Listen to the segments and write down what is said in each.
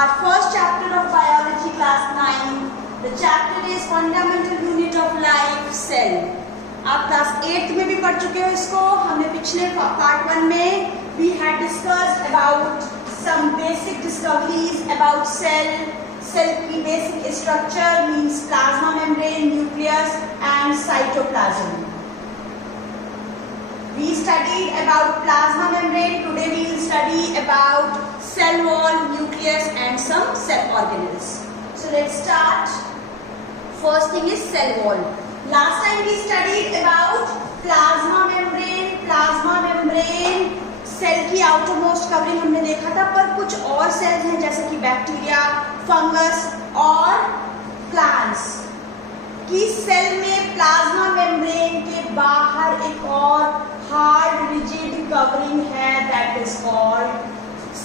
our first chapter of biology class 9. The chapter is fundamental unit of life, cell. आप class 8 में भी पढ़ चुके हो इसको. हमने पिछले पार्ट 1 में we had discussed about some basic discoveries about cell. Cell की basic structure means plasma membrane, nucleus and cytoplasm. We studied about plasma membrane. Today we will study about cell wall, nucleus and some cell organelles. So let's start. First thing is cell wall. Last time we studied about plasma membrane. Plasma membrane cell की outermost covering हमने देखा था, पर कुछ और sales हैं जैसे कि बैक्टीरिया, फंगस और प्लांट्स की सेल में प्लाज्मा मेम्ब्रेन के बाहर एक और हार्ड रिजिड कवरिंग है, that is called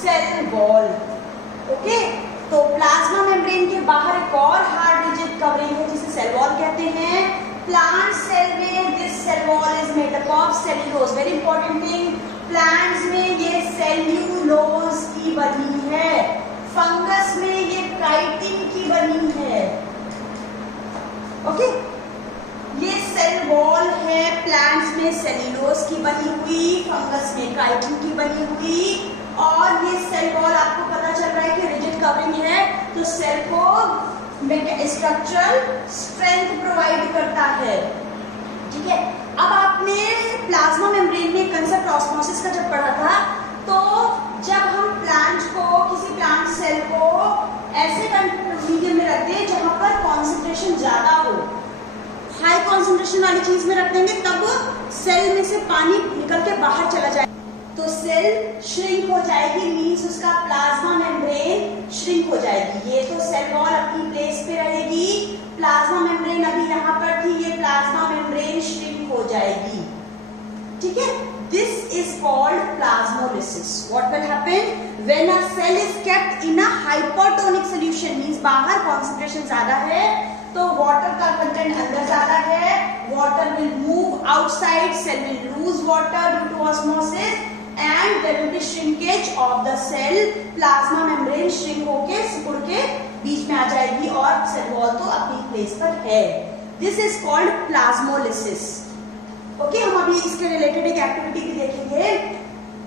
cell wall. Okay, तो प्लाज्मा मेम्ब्रेन के बाहर एक और हार्ड रिजिड कवरिंग है जिसे सेल वॉल कहते हैं. प्लांट सेल में this cell wall is made up of cellulose. Very important thing, plants में ये सेल्यूलोज की बनी है, फंगस में ये काइटिन की बनी है. ओके, ये सेल वॉल है. प्लांट्स में सेल्यूलोज की बनी हुई, फंगस में काइटिन की बनी हुई. और ये सेल वॉल आपको पता चल रहा है कि रिजिड कवरिंग है, तो सेल को स्ट्रक्चरल स्ट्रेंथ प्रोवाइड करता है. ठीक है, अब आपने प्लाज्मा मेम्ब्रेन में कंसेप्ट ऑस्मोसिस का जब पढ़ा था, तो जब हम प्लांट को, किसी प्लांट सेल को ऐसे मीडियम में रखते हैं जहां पर कॉन्सेंट्रेशन ज्यादा हो, हाई कॉन्सेंट्रेशन वाली चीज में रख देंगे, तब सेल में से पानी निकल के बाहर चला जाए तो सेल श्रिंक हो जाएगी, मीन्स उसका प्लाज्मा मेम्ब्रेन श्रिंक हो जाएगी. ये तो सेल वॉल अपनी प्लेस पे रहेगी, प्लाज्मा मेम्ब्रेन अभी यहाँ पर थी, ये प्लाज्मा मेम्ब्रेन श्रिंक हो जाएगी. ठीक है, this is called plasmolysis. What will happen when a cell is kept in a hypotonic solution, means बाहर कॉन्सेंट्रेशन ज्यादा है तो वाटर का कंटेंट अंदर ज्यादा है, water will move outside, cell will lose water due to osmosis and there will be shrinkage of the cell. Plasma membrane shrink होके सिकुड़ के बीच में आ जाएगी और सेल वॉल तो अपनी प्लेस पर है. This is called plasmolysis. Okay, हम अभी इसके रिलेटेड एक एक्टिविटी भी देखेंगे.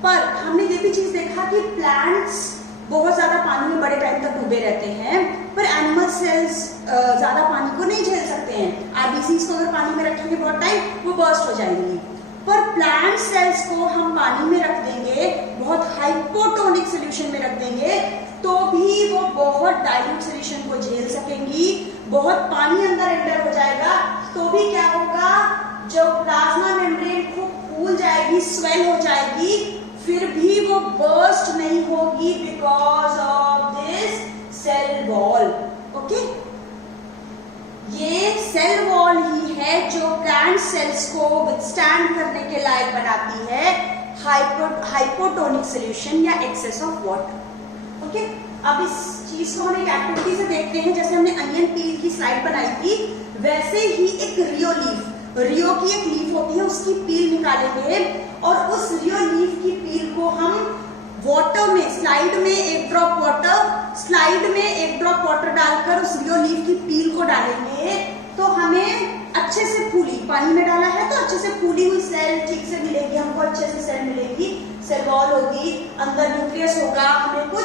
पर हमने ये भी चीज देखा कि प्लांट्स बहुत ज्यादा पानी में बड़े टाइम तक डूबे रहते हैं, पर एनिमल सेल्स ज्यादा पानी को नहीं झेल सकते हैं. आरबीसीज को अगर पानी में रखेंगे बहुत टाइम, वो बर्स्ट हो जाएंगी. पर प्लांट सेल्स को हम पानी में रख देंगे, बहुत हाइपोटोनिक सॉल्यूशन में रख देंगे, तो भी वो बहुत डाइल्यूट सॉल्यूशन को झेल सकेंगी. बहुत पानी अंदर एंटर हो जाएगा तो भी क्या होगा, जो प्लाज्मा मेम्ब्रेन खूब फूल जाएगी, स्वेल हो जाएगी, फिर भी वो बर्स्ट नहीं होगी because of this cell wall. Okay, ये सेल वॉल ही है जो प्लांट सेल्स को विथस्टैंड करने के लायक बनाती है हाइपोटोनिक सॉल्यूशन या एक्सेस ऑफ वाटर. ओके, अब इस चीज को हम एक एक्टिविटी से देखते हैं. जैसे हमने अनियन पील की स्लाइड बनाई थी, वैसे ही एक रियो लीफ, रियो की एक लीफ होती है, उसकी पील निकालेंगे और उस रियो लीफ की पील को हम वाटर में, स्लाइड में एक ड्रॉप वाटर डालकर उस रियो लीफ की पील को डालेंगे, तो हमें अच्छे से फूली, पानी में डाला है तो अच्छे से फूली हुई सेल ठीक से मिलेगी, हमको अच्छे से सेल मिलेगी, सेल वॉल होगी, अंदर न्यूक्लियस होगा, हमें कुछ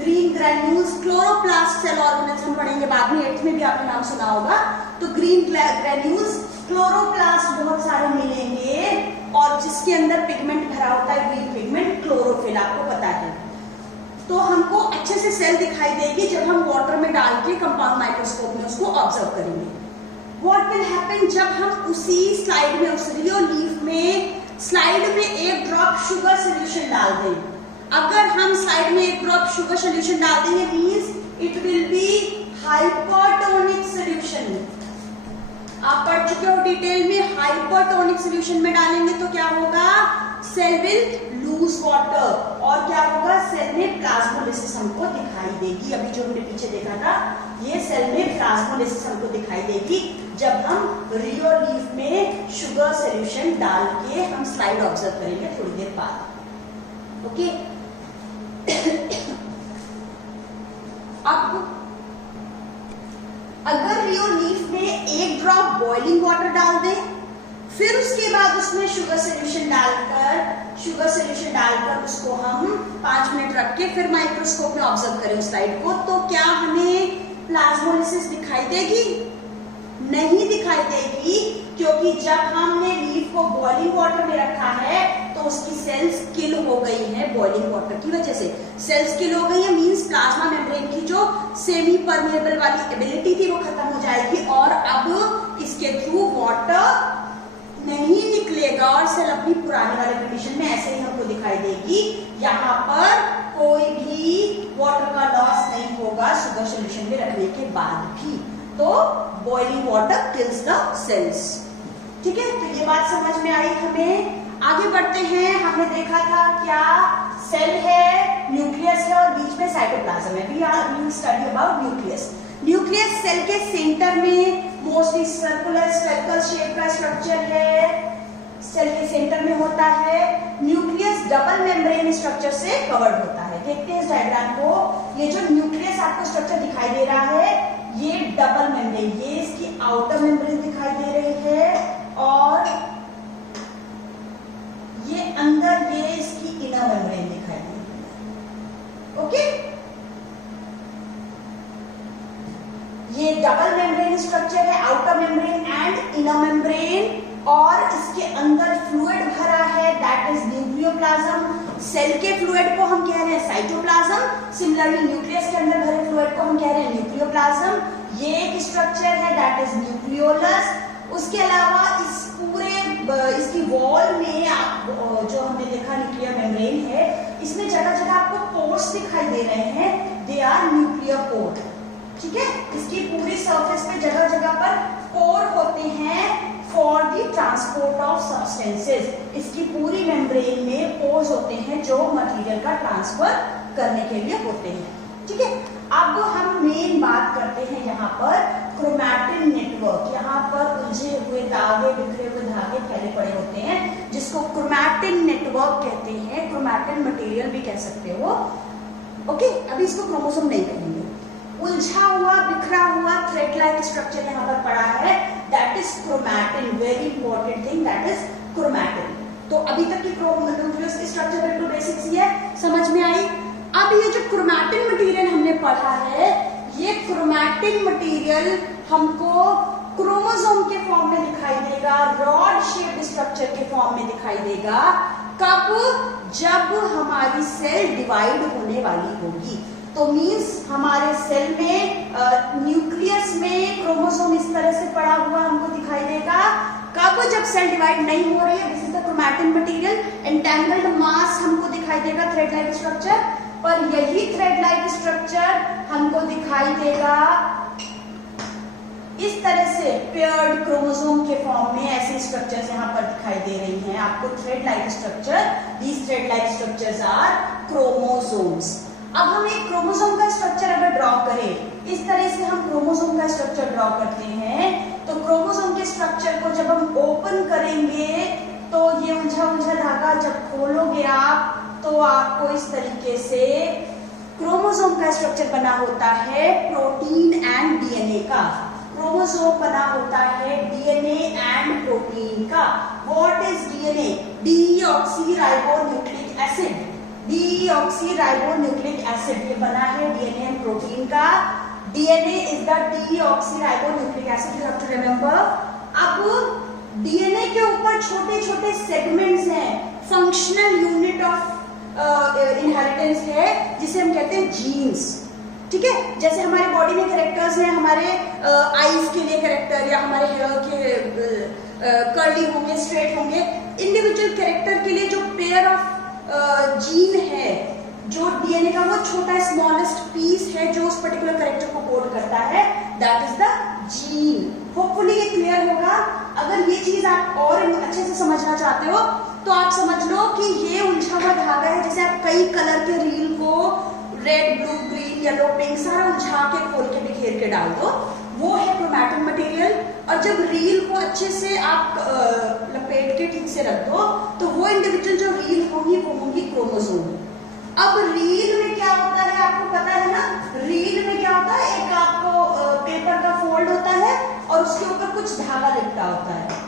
green granules, chloroplast cell organelles हम पढ़ेंगे बाद में, 8th में भी आपने नाम सुना होगा. तो ग्रीन ग्रेन्यूल्स, क्लोरोप्लास्ट बहुत सारे मिलेंगे, और जिसके अंदर पिगमेंट भरा होता है, ग्रीन पिगमेंट, क्लोरोफिल, आपको पता है. तो हमको अच्छे से सेल दिखाई देगी जब हम वाटर में डाल के कंपाउंड माइक्रोस्कोप में उसको ऑब्जर्व करेंगे. व्हाट विल हैपन, जब हम उसी स्लाइड में, उस रियो लीफ में, स्लाइड में एक ड्रॉप शुगर सोल्यूशन डाल दें, अगर हम स्लाइड में एक ड्रॉप शुगर सोल्यूशन डाल देंगे, means it will be hypotonic solution. आप पढ़ चुके हो डिटेल में, हाइपोटोनिक सोल्यूशन में डालेंगे तो क्या होगा, सेल विल लूज वाटर, और क्या होगा, सेल में प्लाज्मोलिसिस हमको दिखाई देगी. अभी जो हमने पीछे देखा था, ये सेल में प्लाज्मोलिसिस हमको दिखाई देगी जब हम रियो लीफ में शुगर सोल्यूशन डाल के हम स्लाइड ऑब्जर्व करेंगे थोड़ी देर बाद. ओके, अब अगर रियो लीफ में एक ड्रॉप बॉइलिंग वाटर डाल दें, फिर उसके बाद उसमें शुगर सोल्यूशन डालकर उसको हम 5 मिनट रख के फिर माइक्रोस्कोप में ऑब्जर्व करें उस साइड को, तो क्या हमें प्लाज्मोलिसिस दिखाई देगी? नहीं दिखाई देगी, क्योंकि जब हमने लीफ को बॉइलिंग वाटर में रखा है तो उसकी सेल्स किल हो गई है बॉइलिंग वाटर की वजह से। सेल्स किल हो गई है मींस प्लाज्मा मेम्ब्रेन की जो सेमी परमेबल वाली एबिलिटी थी वो खत्म हो जाएगी और अब इसके थ्रू वाटर नहीं निकलेगा और सेल अपनी पुराने वाले कंडीशन में ऐसे ही हमको दिखाई देगी। यहाँ पर कोई भी वाटर का लॉस नहीं होगा शुगर सॉल्यूशन में रखने के बाद भी। तो boiling water kills the cells. ठीक है, तो ये बात समझ में आई हमें। आगे बढ़ते हैं। हमने देखा था क्या सेल है, न्यूक्लियस है और बीच में साइटोप्लाज्म है। We will study about nucleus. Nucleus cell के सेंटर में मोस्टली सर्कुलर स्फेरिकल शेप का स्ट्रक्चर है, सेल के सेंटर में होता है। न्यूक्लियस डबल मेम्ब्रेन स्ट्रक्चर से कवर्ड होता है। देखते हैं इस डायग्राम को। ये जो न्यूक्लियस आपको स्ट्रक्चर दिखाई दे रहा है ये डबल मेम्ब्रेन, ये इसकी आउटर मेम्ब्रेन दिखाई दे रही है और ये अंदर ये इसकी इनर मेम्ब्रेन दिखाई दे रही है। ओके, ये डबल मेम्ब्रेन स्ट्रक्चर है, outer membrane and inner membrane, और इसके अंदर फ्लूइड भरा है, दैट इज न्यूक्लियोप्लाज्म। सेल के फ्लूइड को हम कह रहे हैं साइटोप्लाज्म। सिमिलरली न्यूक्लियस के अंदर भरे फ्लूइड को हम कह रहे हैं न्यूक्लियोप्लाज्म। ये एक स्ट्रक्चर है दैट इज न्यूक्लियोलस। उसके अलावा इस पूरे इसकी वॉल में आप जो हमने देखा न्यूक्लियर मेम्ब्रेन है, इसमें जगह जगह आपको पोर्स दिखाई दे रहे हैं, दे आर न्यूक्लियर पोर। ठीक है, इसकी पूरी सरफेस पे जगह जगह पर पोर होते हैं for the transport of substances. इसकी पूरी मेम्ब्रेन में पोर्स होते हैं जो मटेरियल का ट्रांसफर करने के लिए होते हैं। ठीक है, अब हम मेन बात करते हैं यहाँ पर क्रोमैटिन नेटवर्क। यहाँ पर उलझे हुए धागे, बिखरे हुए धागे फैले पड़े होते हैं जिसको क्रोमैटिन नेटवर्क कहते हैं, क्रोमैटिन मटेरियल भी कह सकते हो। ओके, अभी इसको क्रोमोसोम नहीं कहेंगे। उलझा हुआ, बिखरा हुआ थ्रेड लाइक स्ट्रक्चर यहाँ पर पड़ा है, that is chromatin. Very important thing, that is chromatin. तो अभी तक की न्यूक्लियस की स्ट्रक्चर बिल्कुल बेसिक्स ही है, समझ में आई। अब ये जो क्रोमैटिन मटेरियल हमने पढ़ा है, ये क्रोमैटिन मटेरियल हमको क्रोमोसोम के फॉर्म में दिखाई देगा, रॉड शेप्ड स्ट्रक्चर के फॉर्म में दिखाई देगा। कब? जब हमारी सेल डिवाइड होने वाली होगी। तो मींस हमारे सेल में न्यूक्लियस में क्रोमोसोम इस तरह से पड़ा हुआ हमको दिखाई देगा। कब? जब सेल डिवाइड नहीं हो रही है। This is the chromatin material. Entangled mass हमको दिखाई देगा, थ्रेड लाइक स्ट्रक्चर। पर यही थ्रेड लाइक स्ट्रक्चर हमको दिखाई देगा इस तरह से पेयर्ड क्रोमोसोम के फॉर्म में। ऐसे स्ट्रक्चर्स यहाँ पर दिखाई दे रही हैं आपको, thread like structure. These thread like structures are chromosomes. अब हम एक क्रोमोसोम का स्ट्रक्चर अगर ड्रॉ करें, इस तरह से हम क्रोमोसोम का स्ट्रक्चर ड्रॉ करते हैं, तो क्रोमोसोम के स्ट्रक्चर को जब हम ओपन करेंगे तो ये उलझा उलझा धागा जब खोलोगे आप तो आपको इस तरीके से क्रोमोसोम का स्ट्रक्चर बना होता है प्रोटीन एंड डीएनए का। क्रोमोसोम बना होता है डीएनए एंड प्रोटीन का। What is DNA? Deoxyribonucleic acid. Deoxyribonucleic acid ये बना है डीएनए एंड प्रोटीन का। DNA is the deoxyribonucleic acid, you have to remember. अब डीएनए के ऊपर छोटे छोटे सेगमेंट्स हैं, फंक्शनल यूनिट ऑफ इनहेरिटेंस है जिसे हम कहते हैं जीन्स। ठीक है, जैसे हमारे बॉडी में कैरेक्टर्स हैं, हमारे आईज के लिए कैरेक्टर या हमारे हेयर के कर्ली होंगे, स्ट्रेट होंगे। इंडिविजुअल कैरेक्टर के लिए जो पेयर ऑफ जीन है, जो डीएनए का वो छोटा स्मॉलेस्ट पीस है जो उस पर्टिकुलर कैरेक्टर को कोड करता है, that is the gene. Hopefully ये क्लियर होगा। अगर ये चीज आप और अच्छे से समझना चाहते हो तो आप समझ लो कि ये उलझा हुआ धागा है। जैसे आप कई कलर के रील को red, blue, green, yellow, pink सारा उलझा के खोल के बिखेर के डाल दो, वो है क्रोमैटिन मटेरियल। और जब रील को अच्छे से आप लपेट के ठीक से रख दो तो वो इंडिविजुअल जो रील होंगी वो होंगी क्रोमोसोम। अब रील में क्या होता है आपको पता है ना? रील में क्या उसके ऊपर कुछ धागा लिपटा होता है।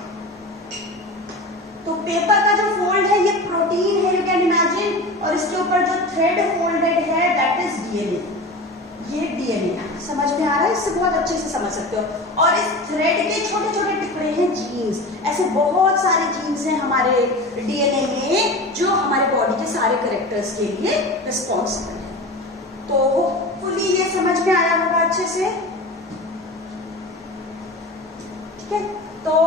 तो पेपर का जो फोल्ड है ये प्रोटीन है, यू कैन इमेजिन, और इसके ऊपर जो थ्रेड फोल्डेड है दैट इज डीएनए। ये डीएनए समझ में आ रहा है, इससे बहुत अच्छे से समझ सकते हो। और इस थ्रेड के छोटे छोटे टुकड़े हैं जीन्स। ऐसे बहुत सारे जीन्स हैं हमारे डीएनए में जो हमारे बॉडी के सारे कैरेक्टर्स के लिए रिस्पॉन्सिबल है। तो होपफुली ये समझ में आया होगा अच्छे से, ठीक है। तो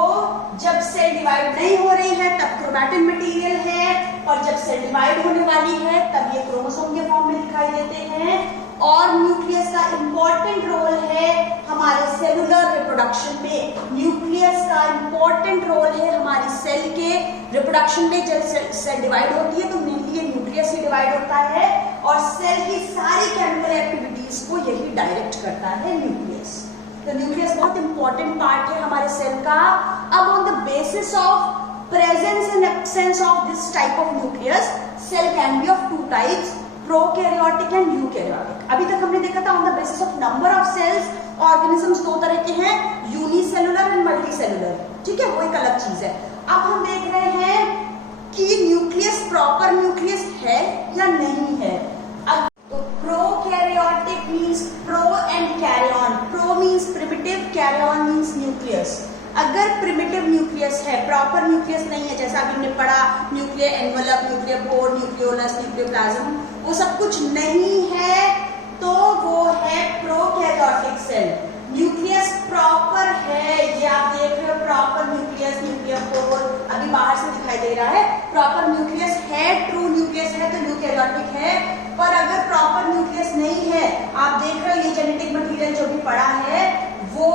जब सेल डिवाइड नहीं हो रही है तब क्रोमैटिन मटेरियल है, और जब सेल डिवाइड होने वाली है तब ये क्रोमोसोम के फॉर्म में दिखाई देते हैं। और न्यूक्लियस का इंपॉर्टेंट रोल है हमारे सेलुलर रिप्रोडक्शन में। न्यूक्लियस का इंपॉर्टेंट रोल है हमारी सेल के रिप्रोडक्शन में। जब सेल डिवाइड होती है तो मेनली ये न्यूक्लियस ही डिवाइड होता है, और सेल की सारी केमिकल एक्टिविटीज को यही डायरेक्ट करता है न्यूक्लियस। तो न्यूक्लियस बहुत इंपॉर्टेंट पार्ट है हमारे सेल का। अब on the basis of presence and absence of this type of nucleus, cell can be of two types, prokaryotic and eukaryotic. अभी तक हमने देखा था on the basis of number of cells organisms दो तरह के हैं, यूनिसेलुलर एंड मल्टीसेलुलर, ठीक है, वो एक अलग चीज है। अब हम देख रहे हैं कि न्यूक्लियस प्रॉपर न्यूक्लियस है या नहीं है। तो prokaryotic means pro and karyon. Pro means primitive, karyon means nucleus. अगर प्रिमिटिव न्यूक्लियस है, प्रॉपर न्यूक्लियस नहीं है, जैसा अभी हमने पढ़ा nuclear envelope, nuclear pore, nucleolus, nucleoplasm, वो सब कुछ नहीं है तो वो है प्रोकैरियोटिक सेल। न्यूक्लियस प्रॉपर है, ये आप देख रहे हो प्रॉपर न्यूक्लियस, न्यूक्लियर पोर अभी बाहर से दिखाई दे रहा है। प्रॉपर न्यूक्लियस है, ट्रू न्यूक्लियस है तो यूकैरियोटिक है। पर अगर प्रॉपर न्यूक्लियस नहीं है, आप देख रहे हो ये जेनेटिक मटेरियल जो भी पड़ा है वो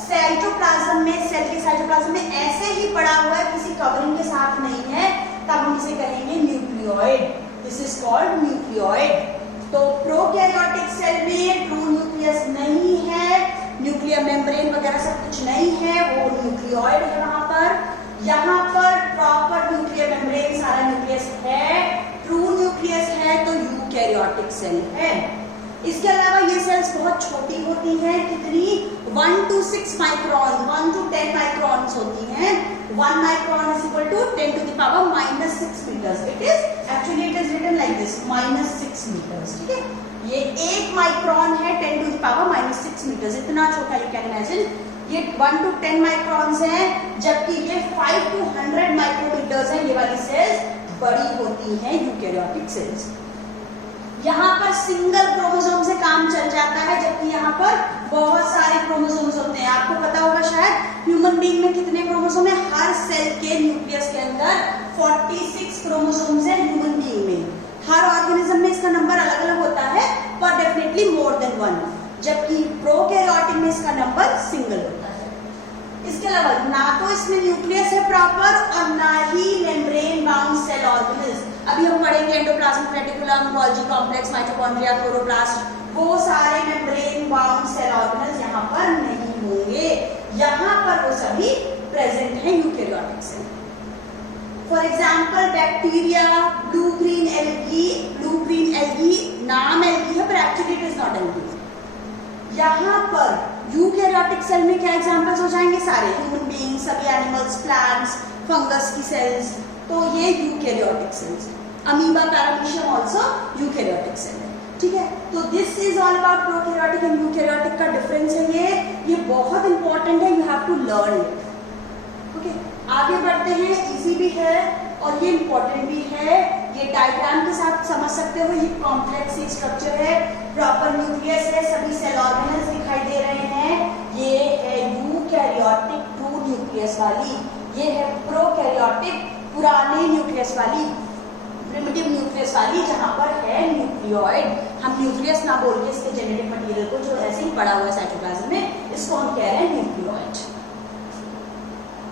साइटोप्लाज्म में, सेल के साइटोप्लाज्म में ऐसे ही पड़ा हुआ है, किसी कवरिंग के साथ नहीं है, तब हम इसे कहेंगे nucleoid. This is called nucleoid. तो प्रोकैरियोटिक सेल में ट्रू न्यूक्लियस नहीं है, न्यूक्लियर मेम्ब्रेन वगैरह सब कुछ नहीं है, वो न्यूक्लियोइड है वहां पर। यहाँ पर प्रॉपर न्यूक्लियर मेम्ब्रेन, सारा न्यूक्लियस है, ट्रू न्यूक्लियस है तो यूकैरियोटिक सेल है। इसके अलावा ये सेल्स बहुत छोटी होती हैं, कितनी 1 to 6 माइक्रोन, 1 to 10 माइक्रोन्स होती हैं। 1 micron is equal to 10 to the power -6 metres. It is written like this -6 metres, ठीक है। ये 1 माइक्रोन है 10 to the power -6 मीटर्स, इतना छोटा, यू कैन इमेजिन। ये 1 to 10 माइक्रोन्स है, जबकि ये 5 to 100 माइक्रोमीटर्स है। ये वाली सेल्स बड़ी होती हैं, यूकैरियोटिक सेल्स। यहाँ पर सिंगल क्रोमोसोम से काम चल जाता है, जबकि यहाँ पर बहुत सारे क्रोमोसोम्स होते हैं। आपको पता होगा शायद ह्यूमन बीइंग में कितने क्रोमोसोम है। हर सेल के न्यूक्लियस के अंदर 46 क्रोमोसोम्स है ह्यूमन बीइंग में। हर ऑर्गेनिज्म में इसका नंबर अलग अलग होता है, पर डेफिनेटली मोर देन 1, जबकि प्रोकैरियोटिक में इसका नंबर सिंगल होता है। इसके अलावा ना तो इसमें न्यूक्लियस है प्रॉपर और ना ही मेम्ब्रेन बाउंड सेल ऑर्गेनेल्स। अभी हम पढ़ेंगे endoplasmic reticulum, Golgi complex, mitochondria, chloroplast, वो सारे मेम्ब्रेन बाउंड सेल ऑर्गेनेल्स यहाँ पर नहीं होंगे। यहाँ पर वो सभी प्रेजेंट है eukaryotic cell. For example bacteria, blue green algae, नाम एल्गी है पर actually it is not algae. यहाँ पर यूकैरियोटिक सेल में क्या एग्जांपल्स हो जाएंगे, सारे ह्यूमन बीइंग, सभी एनिमल्स, प्लांट्स, फंगस की सेल्स, तो ये eukaryotic cells. Amoeba, paramecium also eukaryotic cell है, ठीक है। तो this is all about prokaryotic and eukaryotic का डिफरेंस है। ये बहुत इंपॉर्टेंट है, you have to learn it, okay. आगे बढ़ते हैं, इजी भी है और ये इंपॉर्टेंट भी है। ये डायग्राम के साथ समझ सकते हो, ये कॉम्प्लेक्स स्ट्रक्चर है, प्रॉपर न्यूक्लियस है, सभी सेल ऑर्गेनेल्स दिखाई दे रहे हैं। ये है यूकैरियोटिक ट्रू न्यूक्लियस वाली, ये है प्रोकैरियोटिक पुराने न्यूक्लियस वाली, प्रिमिटिव न्यूक्लियस वाली, जहां पर है न्यूक्लियोइड। हम न्यूक्लियस ना बोल के इसके जेनेटिक मटेरियल को जो ऐसे ही पड़ा हुआ है साइटोप्लाज्म में, इसको हम कह रहे हैं न्यूक्लियोइड।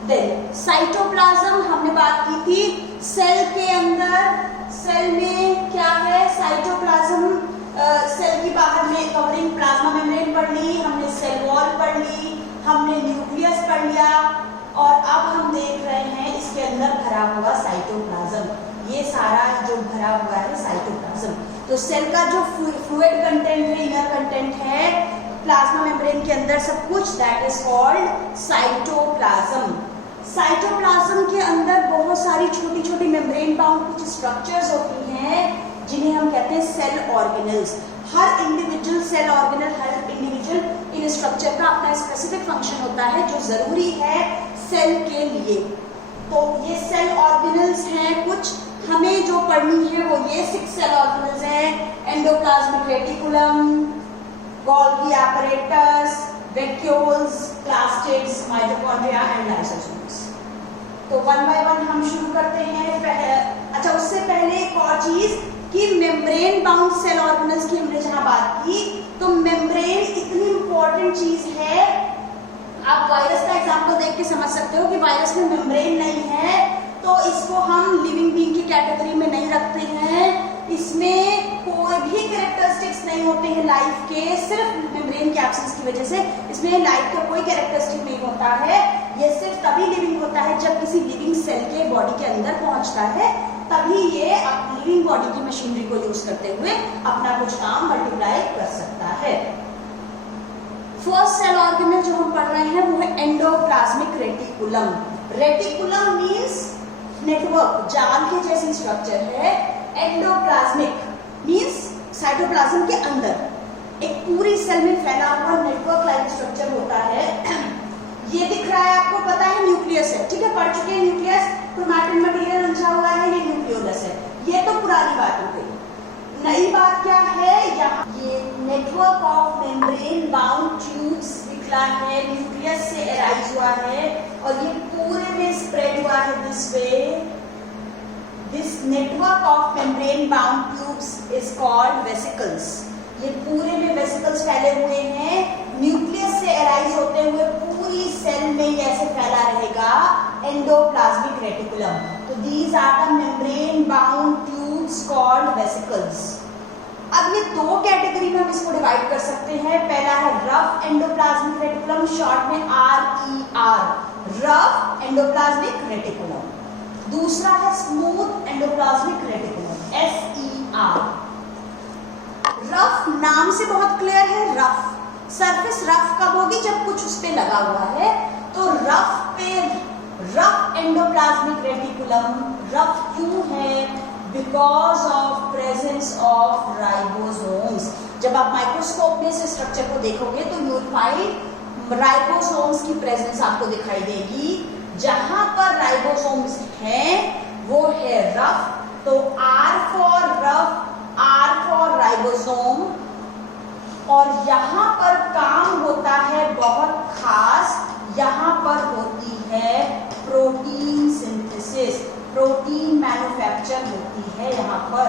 देन साइटोप्लाज्म हमने बात की थी, सेल के अंदर, सेल में क्या है, साइटोप्लाज्म, सेल की बाहर में कवरिंग प्लाज्मा मेम्ब्रेन पढ़ ली हमने, सेल वॉल पढ़ ली हमने, न्यूक्लियस पढ़ लिया, और अब हम देख रहे हैं इसके अंदर भरा हुआ साइटोप्लाज्म। ये सारा जो भरा हुआ है साइटोप्लाज्म। तो सेल का जो फ्लूइड कंटेंट है, इनर कंटेंट है, प्लाज्मा मेम्ब्रेन के अंदर सब कुछ, that is called cytoplasm. Cytoplasm के अंदर बहुत सारी छोटी छोटी मेम्ब्रेन बाउंड कुछ स्ट्रक्चर्स होती हैं जिन्हें हम कहते हैं सेल ऑर्गेनल्स। हर इंडिविजुअल सेल ऑर्गेनल, हर इंडिविजुअल इन स्ट्रक्चर का अपना स्पेसिफिक फंक्शन होता है जो जरूरी है सेल के लिए। तो ये सेल ऑर्गेनल्स हैं कुछ, हमें जो पढ़नी है वो ये 6 सेल ऑर्गेनल्स हैं, endoplasmic reticulum, Golgi apparatus, vacuoles, plastids, mitochondria and lysosomes. तो वन बाय वन हम शुरू करते हैं। अच्छा, उससे पहले एक और चीज कि मेम्ब्रेन बाउंड सेल ऑर्गेनल्स की हमने जहां बात की, तो मेम्ब्रेन इतनी इंपॉर्टेंट चीज है, आप वायरस का एग्जांपल देख के समझ सकते हो कि वायरस में मेम्ब्रेन नहीं है तो इसको हम लिविंग बीइंग की कैटेगरी में नहीं रखते हैं। इसमें कोई भी कैरेक्टरिस्टिक्स नहीं होते हैं लाइफ के, सिर्फ मेम्ब्रेन के एब्सेंस की वजह से इसमें लाइफ का कोई कैरेक्टरिस्टिक नहीं होता है। ये सिर्फ तभी लिविंग होता है जब किसी लिविंग सेल के बॉडी के अंदर पहुंचता है, तभी ये लिविंग बॉडी की मशीनरी को यूज करते हुए अपना कुछ काम मल्टीप्लाई कर सकता है। फर्स्ट सेल ऑर्गेनल जो हम पढ़ रहे हैं वो है endoplasmic reticulum. Reticulum means network, जाल के जैसी स्ट्रक्चर है। एंडोप्लाज्मिक मीन्स साइटोप्लाज्म के अंदर एक पूरी सेल में फैला हुआ नेटवर्क लाइक स्ट्रक्चर होता है। ये दिख रहा है आपको, पता है न्यूक्लियस है, ठीक है, पढ़ चुके हैं न्यूक्लियस, क्रोमैटिन मटेरियल अंचा हुआ है, ये न्यूक्लियोलस है। ये तो पुरानी बात हो गई। नई बात क्या है, यहाँ ये network of membrane bound tubes निकला है, न्यूक्लियस से अराइज हुआ है और ये पूरे में स्प्रेड हुआ है this way. This network of membrane bound tubes is called vesicles. ये पूरे में वेसिकल्स फैले हुए हैं, न्यूक्लियस से अराइज होते हुए पूरी सेल में ये ऐसे फैला रहेगा, एंडोप्लाज्मिक रेटिकुलम। तो these are the membrane bound tubes called vesicles. अब ये दो कैटेगरी में हम इसको डिवाइड कर सकते हैं। पहला है रफ एंडोप्लाज्मिक रेटिकुलम, शॉर्ट में RER, रफ एंडोप्लाज्मिक रेटिकुलम। दूसरा है smooth endoplasmic reticulum, SER। Rough नाम से बहुत क्लियर है, रफ सरफेस रफ कब होगी, जब कुछ उस पे लगा हुआ है। तो रफ पे रफ एंडोप्लाज्मिक रेटिकुलम रफ क्यों है, because of presence of ribosomes. जब आप माइक्रोस्कोप में इस स्ट्रक्चर को देखोगे तो यू विल फाइंड राइबोसोम्स की प्रेजेंस आपको दिखाई देगी। जहां पर राइबोसोम्स हैं वो है रफ, तो R for rough, R for ribosome. और यहाँ पर काम होता है बहुत खास, यहाँ पर होती है प्रोटीन सिंथेसिस, प्रोटीन मैन्युफैक्चर होती है यहाँ पर।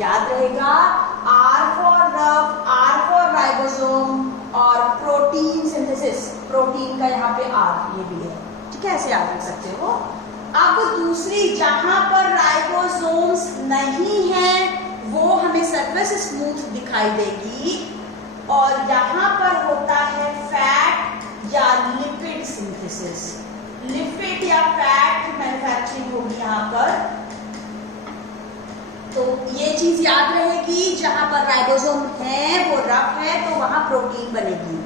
याद रहेगा, R for rough, R for ribosome और प्रोटीन सिंथेसिस, प्रोटीन का यहाँ पे R ये भी है, ठीक है, ऐसे याद रख सकते हो। अब दूसरी, जहां पर राइबोसोम्स नहीं है वो हमें सरफेस स्मूथ दिखाई देगी और यहाँ पर होता है फैट या लिपिड सिंथेसिस। लिपिड या फैट की मैन्युफैक्चरिंग होगी यहाँ पर। तो ये चीज याद रहेगी, जहां पर राइबोसोम है वो रफ है तो वहां प्रोटीन बनेगी,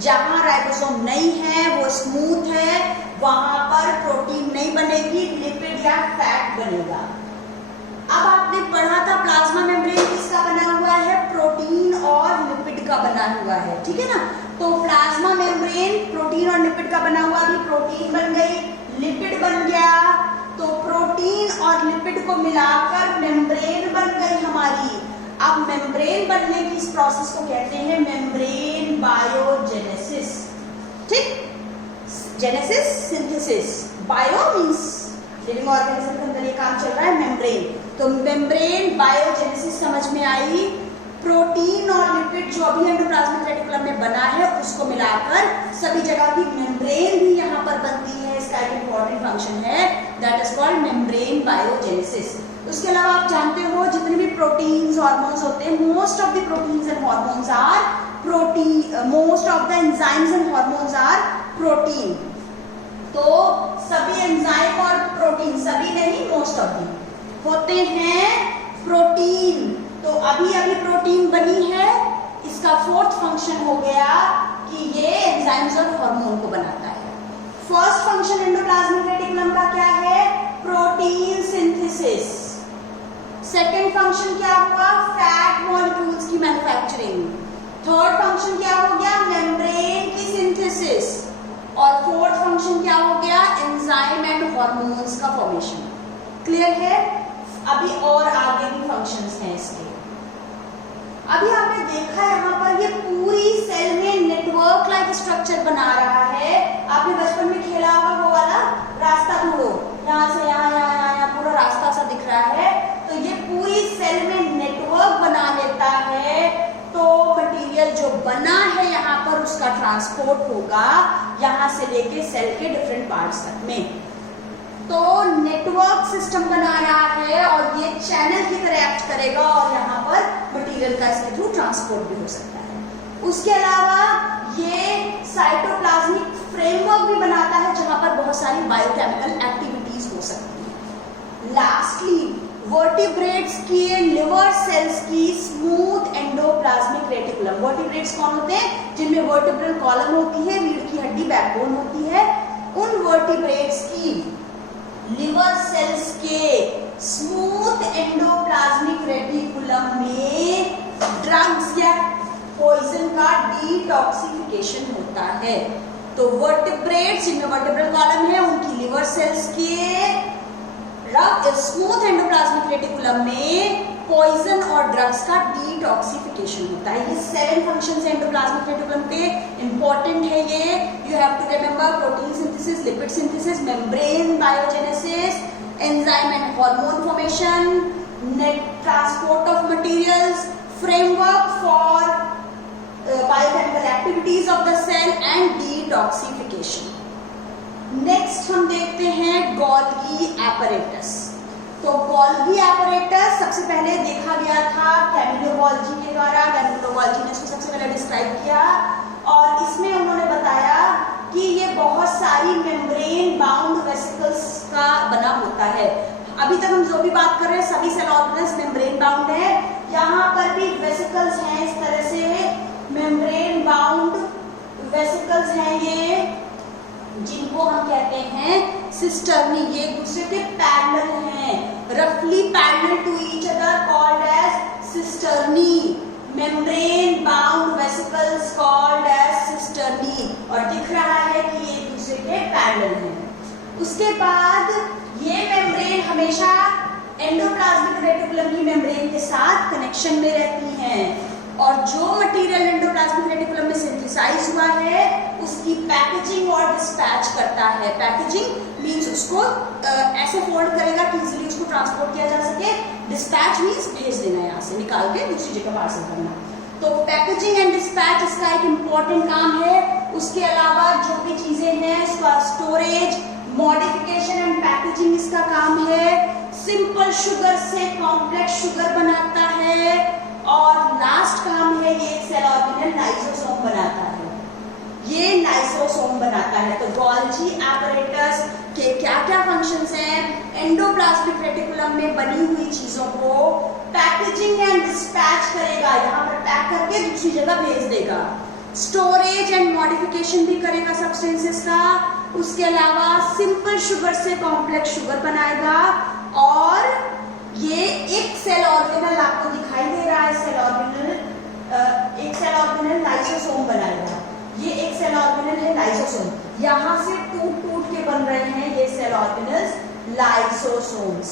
जहां राइबोसोम नहीं है वो स्मूथ है वहां पर प्रोटीन नहीं बनेगी, लिपिड या फैट बनेगा। अब आपने पढ़ा था प्लाज्मा मेम्ब्रेन किसका बना हुआ है, प्रोटीन और लिपिड का बना हुआ है, ठीक है ना। तो प्लाज्मा मेम्ब्रेन प्रोटीन और लिपिड का बना हुआ, अभी प्रोटीन बन गई, लिपिड बन गया, तो प्रोटीन और लिपिड को मिलाकर मेम्ब्रेन बन गई हमारी। अब मेम्ब्रेन बनने की इस प्रोसेस को कहते हैं मेम्ब्रेन बायोजेनेसिस, ठीक, genesis synthesis, bio means living organism के अंदर ये काम चल रहा है मेम्ब्रेन। तो मेम्ब्रेन बायोजेनेसिस समझ में आई। प्रोटीन और लिपिड जो अभी एंडोप्लाज्मिक रेटिकुलम में बना है उसको मिलाकर सभी जगह की मेम्ब्रेन भी यहाँ पर बनती है, इसका एक इंपॉर्टेंट फंक्शन है, that is called membrane biogenesis. उसके अलावा आप जानते हो जितने भी प्रोटीन्स हार्मोन्स होते हैं, most of the proteins and hormones are protein, most of the enzymes and hormones are protein. तो सभी एंजाइम और प्रोटीन, सभी नहीं मोस्ट ऑफ दी होते हैं प्रोटीन। तो अभी अभी प्रोटीन बनी है इसका फोर्थ फंक्शन हो गया कि ये एंजाइम्स और हार्मोन को बनाता है। फर्स्ट फंक्शन एंडोप्लाज्मिक रेटिकुलम का क्या है? Protein synthesis. सेकेंड फंक्शन क्या हुआ? फैट मॉलिक्यूल्स की मैन्युफैक्चरिंग। थर्ड फंक्शन क्या हो गया? मेम्ब्रेन की सिंथेसिस। और फोर्थ फंक्शन क्या हो गया? एंजाइम एंड हार्मोन्स का फॉर्मेशन। क्लियर है? अभी और आगे भी फंक्शंस हैं इसके। अभी आपने देखा यहाँ पर ये पूरी सेल में नेटवर्क लाइक स्ट्रक्चर बना रहा है। आपने बचपन में खेला होगा वो वाला रास्ता ढूंढो, यहाँ से यहाँ पूरा रास्ता सा दिख रहा है। तो ये पूरी सेल में नेटवर्क बना लेता है। तो मटेरियल जो बना है यहाँ पर उसका ट्रांसपोर्ट होगा यहाँ से लेके सेल के डिफरेंट पार्ट्स तक में। तो नेटवर्क सिस्टम बना रहा है और ये चैनल की तरह एक्ट करेगा और यहाँ पर मटेरियल का इसके थ्रू ट्रांसपोर्ट भी हो सकता है। उसके अलावा ये साइटोप्लाज्मिक फ्रेमवर्क भी बनाता है जहाँ पर बहुत सारी बायोकेमिकल एक्टिविटीज हो सकती है। लास्टली वर्टिब्रेट्स की लिवर सेल्स की स्मूथ एंडोप्लाज्मिक रेटिकुलम। वर्टिब्रेट्स कौन होते हैं? जिनमें वर्टिब्रल कॉलम होती है, रीढ़ की हड्डी बैकबोन होती है। उन वर्टिब्रेट्स की लिवर सेल्स के स्मूथ एंडोप्लाज्मिक रेटिकुलम में ड्रग्स या पॉइजन का डिटॉक्सिफिकेशन होता है। तो वर्टिब्रेट्स जिनमें वर्टिब्रल कॉलम है उनकी लिवर सेल्स के स्मूथ एंडोप्लाज्मिक रेटिकुलम में पॉइजन और ड्रग्स का डिटॉक्सिफिकेशन होता है। ये 7 फंक्शंस एंडोप्लाज्मिक रेटिकुलम के इंपॉर्टेंट है। ये you have to remember: protein synthesis, lipid synthesis, membrane biogenesis, enzyme and hormone formation, net transport of materials, framework for biochemical activities of the cell and detoxification. Next हम देखते हैं Golgi apparatus. तो Golgi apparatus सबसे पहले देखा गया था Camillo Golgi के द्वारा। कैमिलो गोल्जी ने इसको सबसे पहले डिस्क्राइब किया और इसमें उन्होंने बताया कि ये बहुत सारी मेम्ब्रेन बाउंड वेसिकल्स का बना होता है। अभी तक हम जो भी बात कर रहे हैं सभी सेल ऑर्गेनल्स मेम्ब्रेन बाउंड है। यहाँ पर भी वेसिकल्स हैं, इस तरह से मेम्ब्रेन बाउंड वेसिकल्स हैं ये, जिनको हम कहते हैं सिस्टर्नी। ये एक दूसरे के पैरेलल हैं, रफली parallel to each other, called as cisternae. Membrane bound vesicles called as cisternae. और दिख रहा है कि ये एक दूसरे के पैरेलल हैं। उसके बाद ये मेम्ब्रेन हमेशा एंडोप्लाज्मिक रेटिकुलम की मेम्ब्रेन के साथ कनेक्शन में रहती हैं और जो मटेरियल एंडोप्लाज्मिक रेटिकुलम में सिंथेसाइज हुआ है उसकी पैकेजिंग और डिस्पैच करता है। पैकेजिंग मींस उसको ऐसे फोल्ड करेगा कि इजीली उसको ट्रांसपोर्ट किया जा सके। डिस्पैच मींस भेज देना, यहाँ से निकाल के दूसरी जगह पार्सल करना। तो पैकेजिंग एंड डिस्पैच इसका एक इम्पॉर्टेंट काम है। उसके अलावा जो भी चीजें हैं उसका स्टोरेज, मॉडिफिकेशन एंड पैकेजिंग इसका काम है। सिंपल शुगर से कॉम्प्लेक्स शुगर बनाता है और लास्ट काम है ये सेल ऑर्गेनल लाइसोसोम बनाता है। ये लाइसोसोम बनाता है। तो गोल्जी एपरेटस के क्या क्या फंक्शंस हैं? एंडोप्लाज्मिक रेटिकुलम में बनी हुई चीजों को पैकेजिंग एंड डिस्पैच करेगा, यहाँ पर पैक करके दूसरी जगह भेज देगा। स्टोरेज एंड मॉडिफिकेशन भी करेगा सब्सटेंसेस का। उसके अलावा सिंपल शुगर से कॉम्प्लेक्स शुगर बनाएगा और ये एक सेल ऑर्गेनल आपको दिखाई दे रहा है, सेल ऑर्गेनल, एक सेल ऑर्गेनल लाइसोसोम बनाएगा। ये एक सेल ऑर्गेनल है लाइसोसोम, यहाँ से टूट टूट के बन रहे हैं ये सेल ऑर्गेनल्स लाइसोसोम्स।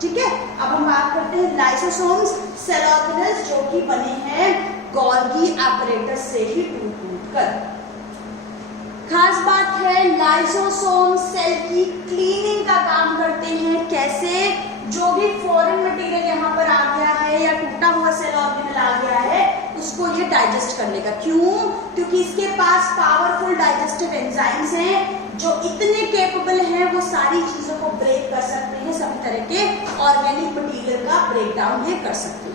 ठीक है, अब हम बात करते हैं लाइसोसोम्स, सेल ऑर्गेनल्स जो कि बने हैं गोल्गी एपरेटस से ही टूट टूट कर। खास बात है लाइसोसोम सेल की क्लीनिंग का काम करते हैं। कैसे? जो भी फॉरेन मटेरियल यहाँ पर आ गया है या टूटा हुआ सेल ऑर्गेनल आ गया है उसको ये डाइजेस्ट कर लेगा। क्यों? क्योंकि इसके पास पावरफुल डाइजेस्टिव एंजाइम्स हैं जो इतने केपेबल हैं वो सारी चीजों को ब्रेक कर सकते हैं, सभी तरह के ऑर्गेनिक मटेरियल का ब्रेकडाउन ये कर सकते हैं।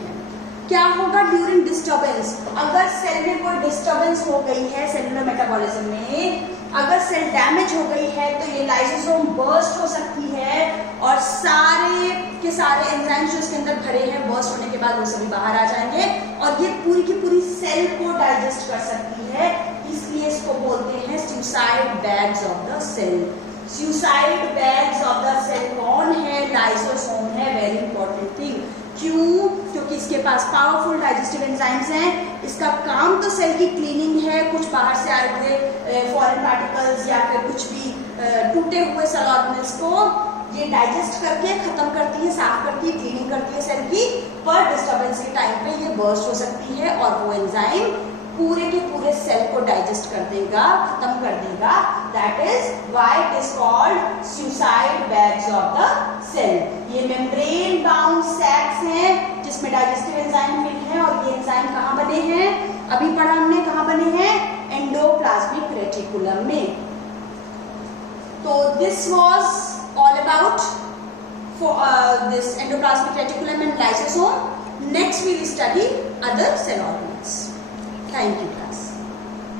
क्या होगा ड्यूरिंग डिस्टर्बेंस? अगर सेल में कोई डिस्टर्बेंस हो गई है सेलुलर मेटाबॉलिज्म में अगर सेल डैमेज हो गई है तो ये लाइसोसोम बर्स्ट हो सकती है और सारे के सारे एंजाइम्स जो इसके अंदर भरे हैं बर्स्ट होने के बाद वो सभी बाहर आ जाएंगे और ये पूरी की पूरी सेल को डाइजेस्ट कर सकती है, इसलिए इसको बोलते हैं suicide bags of the cell. Suicide bags of the cell कौन है? लाइसोसोम है। Very important thing. क्यों? क्योंकि इसके पास पावरफुल डाइजेस्टिव एंजाइम्स हैं। इसका काम तो सेल की क्लीनिंग है, कुछ बाहर से आए हुए फॉरेन पार्टिकल्स या फिर कुछ भी टूटे हुए सेल ऑर्गेनेल्स को ये डाइजेस्ट करके खत्म करती है, साफ करती है, क्लीनिंग करती है सेल की। पर डिस्टर्बेंस के टाइम पे ये बर्स्ट हो सकती है और वो एंजाइम पूरे के पूरे सेल को डाइजेस्ट कर देगा, खत्म कर देगा। That is why it is called suicide bags of the cell. ये मेम्ब्रेन बाउंड सैक्स हैं जिसमें डाइजेस्टिव एंजाइम फिल है और ये एंजाइम कहाँ बने हैं? अभी पढ़ा हमने, कहाँ बने हैं? एंडोप्लाज्मिक रेटिकुलम में। तो this was all about for this endoplasmic reticulum and lysosome. Next we will study other cell organelles. Thank you class.